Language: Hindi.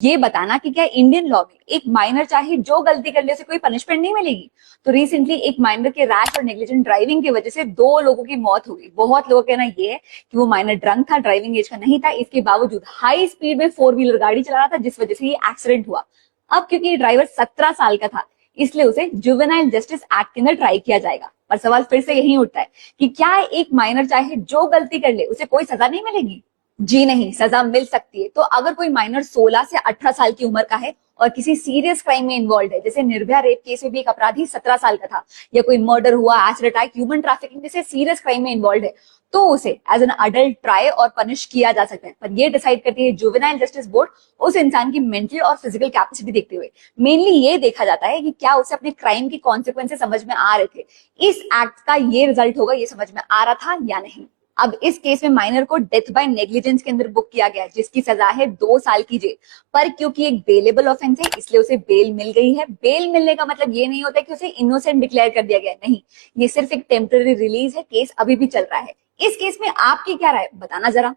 ये बताना कि क्या इंडियन लॉ में एक माइनर चाहे जो गलती कर ले उसे कोई पनिशमेंट नहीं मिलेगी। तो रिसेंटली एक माइनर के रैश और नेग्लिजेंट ड्राइविंग की वजह से 2 लोगों की मौत हो गई। बहुत लोगों का कहना ये है कि वो माइनर ड्रंक था, ड्राइविंग एज का नहीं था, इसके बावजूद हाई स्पीड में 4 व्हीलर गाड़ी चला रहा था, जिस वजह से ये एक्सीडेंट हुआ। अब क्योंकि ये ड्राइवर 17 साल का था, इसलिए उसे जुवेनाइल जस्टिस एक्ट के अंदर ट्राई किया जाएगा। पर सवाल फिर से यही उठता है कि क्या एक माइनर चाहे जो गलती कर ले उसे कोई सजा नहीं मिलेगी? जी नहीं, सजा मिल सकती है। तो अगर कोई माइनर 16 से 18 साल की उम्र का है और किसी सीरियस क्राइम में इन्वॉल्व है, जैसे निर्भया रेप केस में भी एक अपराधी 17 साल का था, या कोई मर्डर हुआ, एसिड अटैक, ह्यूमन ट्रैफिकिंग जैसे सीरियस क्राइम में इन्वॉल्व है, तो उसे एज एन अडल्ट ट्राई और पनिश किया जा सकता है। पर ये डिसाइड करती है जुवेनाइल जस्टिस बोर्ड उस इंसान की मेंटल और फिजिकल कैपेसिटी देखते हुए। मेनली ये देखा जाता है कि क्या उसे अपने क्राइम की कॉन्सिक्वेंसेस समझ में आ रहे थे, इस एक्ट का ये रिजल्ट होगा, ये समझ में आ रहा था या नहीं। अब इस केस में माइनर को डेथ बाय नेग्लिजेंस के अंदर बुक किया गया, जिसकी सजा है 2 साल की जेल। पर क्योंकि एक बेलेबल ऑफेंस है, इसलिए उसे बेल मिल गई है। बेल मिलने का मतलब ये नहीं होता कि उसे इनोसेंट डिक्लेयर कर दिया गया, नहीं, ये सिर्फ एक टेम्पररी रिलीज है। केस अभी भी चल रहा है। इस केस में आपकी क्या राय, बताना जरा।